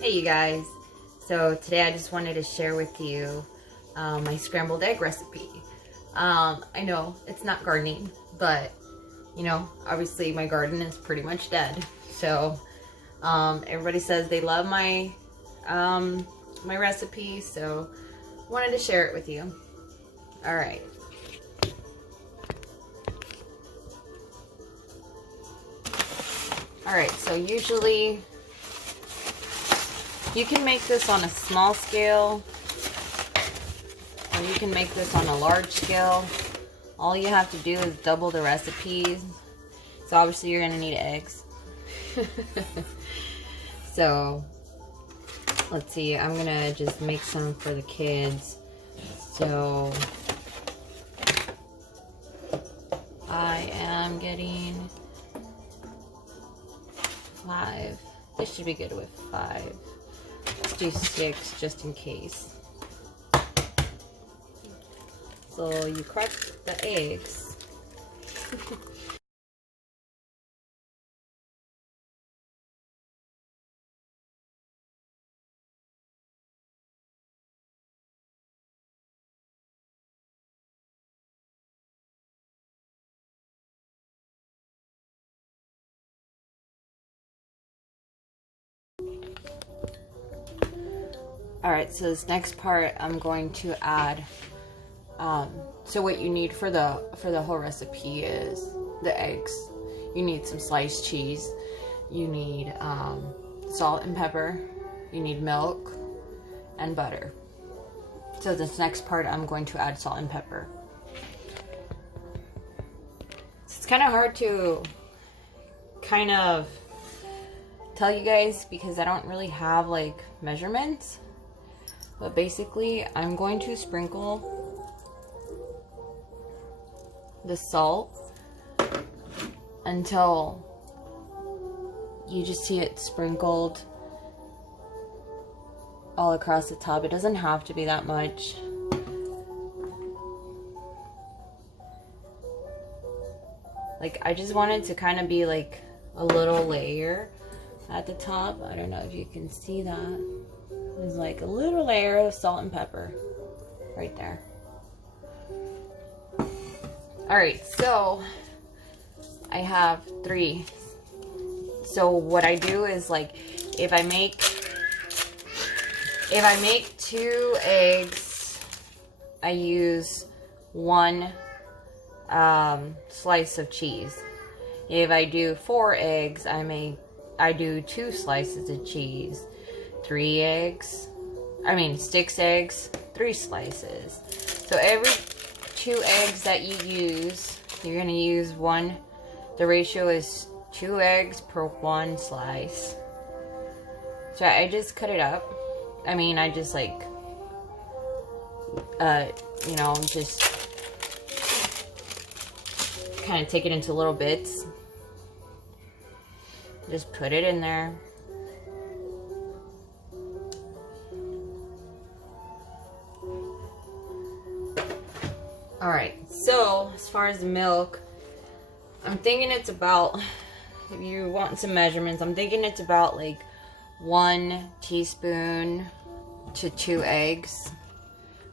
Hey you guys, so today I just wanted to share with you my scrambled egg recipe. I know it's not gardening, but you know, obviously my garden is pretty much dead. So everybody says they love my my recipe, so wanted to share it with you. Alright. Alright, so usually you can make this on a small scale, or you can make this on a large scale. All you have to do is double the recipes. So obviously you're gonna need eggs. So let's see, I'm gonna just make some for the kids. So I am getting 5. This should be good with 5. Let's do 6 just in case. So you crack the eggs. Alright, so this next part I'm going to add, so what you need for the whole recipe is the eggs. You need some sliced cheese, you need salt and pepper, you need milk and butter. So this next part I'm going to add salt and pepper. It's kind of hard to kind of tell you guys because I don't really have like measurements. But basically, I'm going to sprinkle the salt until you just see it sprinkled all across the top. It doesn't have to be that much. Like, I just want it to kind of be like a little layer at the top. I don't know if you can see that. There's like a little layer of salt and pepper right there. Alright, so I have 3. So what I do is, like, if I make 2 eggs, I use 1 slice of cheese. If I do 4 eggs, I do 2 slices of cheese. 6 eggs, 3 slices. So every 2 eggs that you use, you're gonna use 1. The ratio is 2 eggs per 1 slice. So I just cut it up. I just like, you know, just kind of take it into little bits. Just put it in there. Alright, so as far as the milk, I'm thinking it's about, if you want some measurements, I'm thinking it's about like 1 teaspoon to 2 eggs.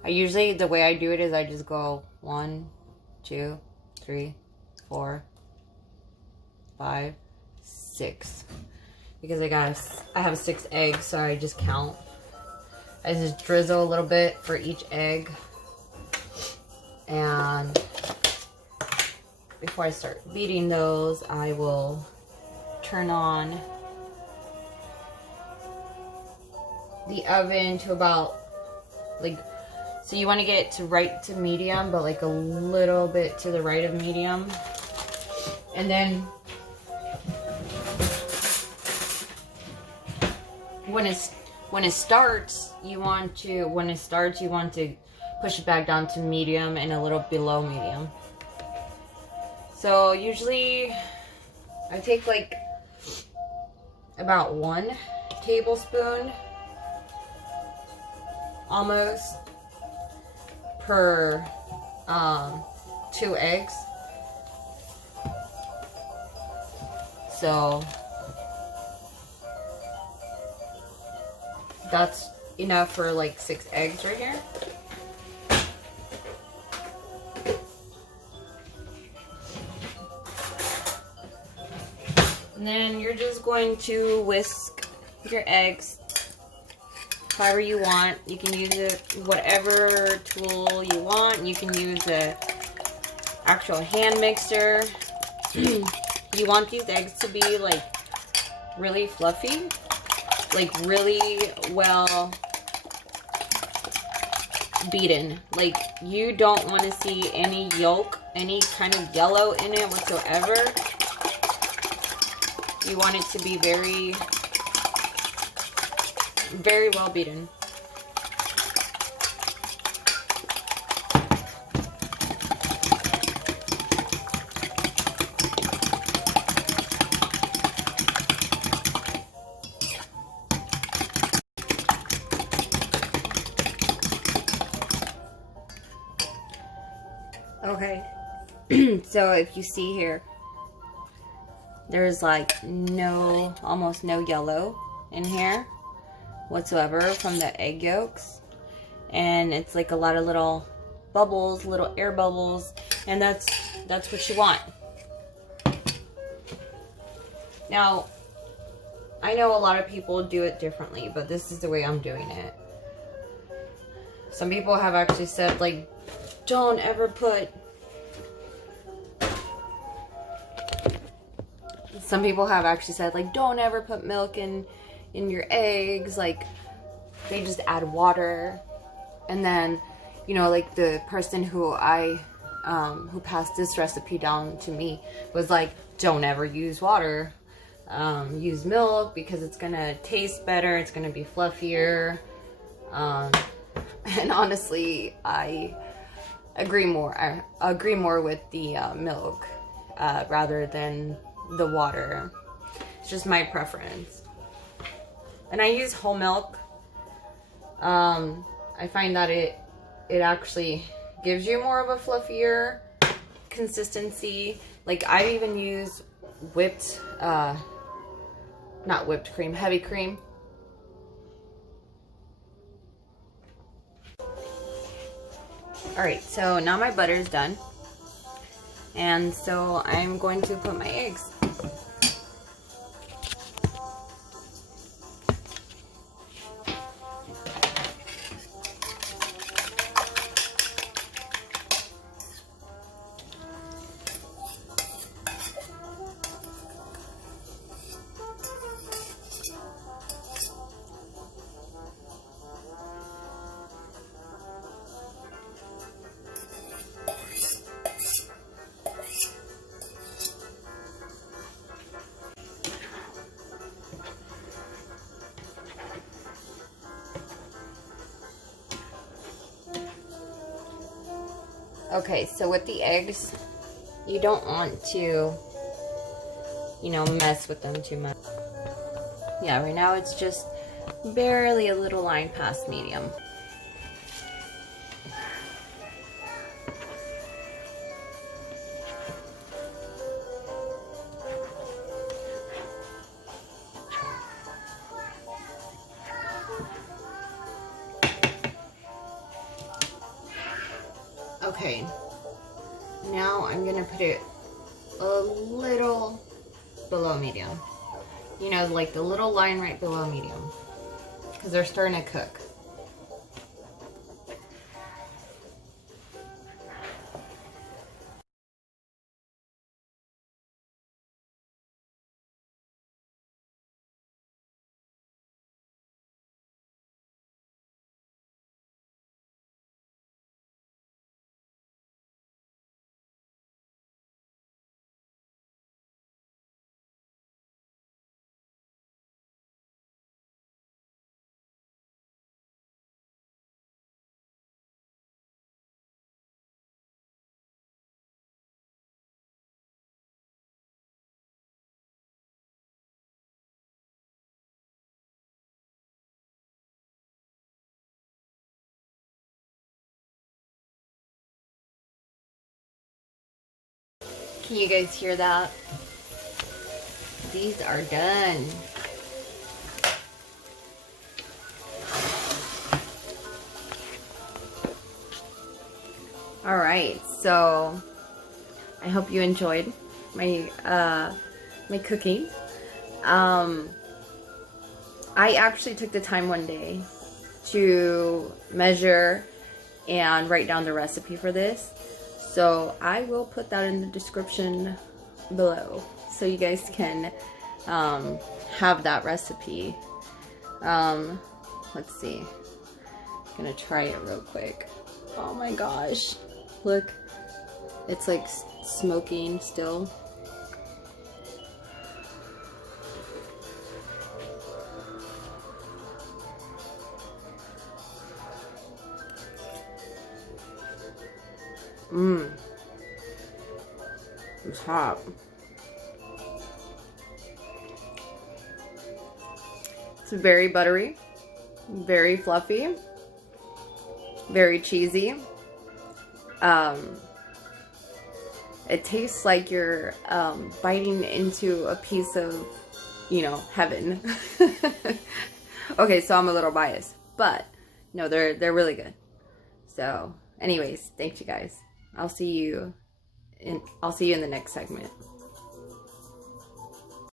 The way I do it is I just go 1, 2, 3, 4, 5, 6. Because I have 6 eggs, so I just count. I just drizzle a little bit for each egg. And before I start beating those, I will turn on the oven to about, like, so you want to get it to right to medium, but like a little bit to the right of medium. And then when it starts, you want to push it back down to medium and a little below medium. So usually I take like about 1 tablespoon almost per 2 eggs. So That's enough for like 6 eggs right here. And then you're just going to whisk your eggs however you want. You can use it whatever tool you want. You can use a actual hand mixer. You want these eggs to be like really fluffy, like really well beaten. Like you don't want to see any yolk, any kind of yellow in it whatsoever. You want it to be very, very well beaten. Okay, so if you see here, there's like almost no yellow in here whatsoever from the egg yolks. And it's like a lot of little bubbles, little air bubbles, and that's what you want. Now, I know a lot of people do it differently, but this is the way I'm doing it. Some people have actually said, like, don't ever put... Some people have actually said, like, don't ever put milk in your eggs. Like, they just add water. And then, you know, like the person who who passed this recipe down to me was like, don't ever use water. Use milk because it's gonna taste better. It's gonna be fluffier. And honestly, I agree more. I agree more with the milk rather than the water. It's just my preference. And I use whole milk. I find that it actually gives you more of a fluffier consistency. Like I've even used whipped, not whipped cream, heavy cream. Alright, so now my butter's done. And so I'm going to put my eggs. Okay, so with the eggs, you don't want to, you know, mess with them too much. Yeah, right now it's just barely a little line past medium. Okay, now I'm gonna put it a little below medium. You know, like the little line right below medium, because they're starting to cook. Can you guys hear that? These are done. All right, so I hope you enjoyed my my cooking. I actually took the time one day to measure and write down the recipe for this. So I will put that in the description below so you guys can have that recipe. Let's see. I'm gonna try it real quick. Oh my gosh. Look. It's like smoking still. Mmm. It's hot. It's very buttery, very fluffy, very cheesy. It tastes like you're biting into a piece of, you know, heaven. Okay, so I'm a little biased, but no, they're really good. So, anyways, thank you guys. I'll see you in the next segment.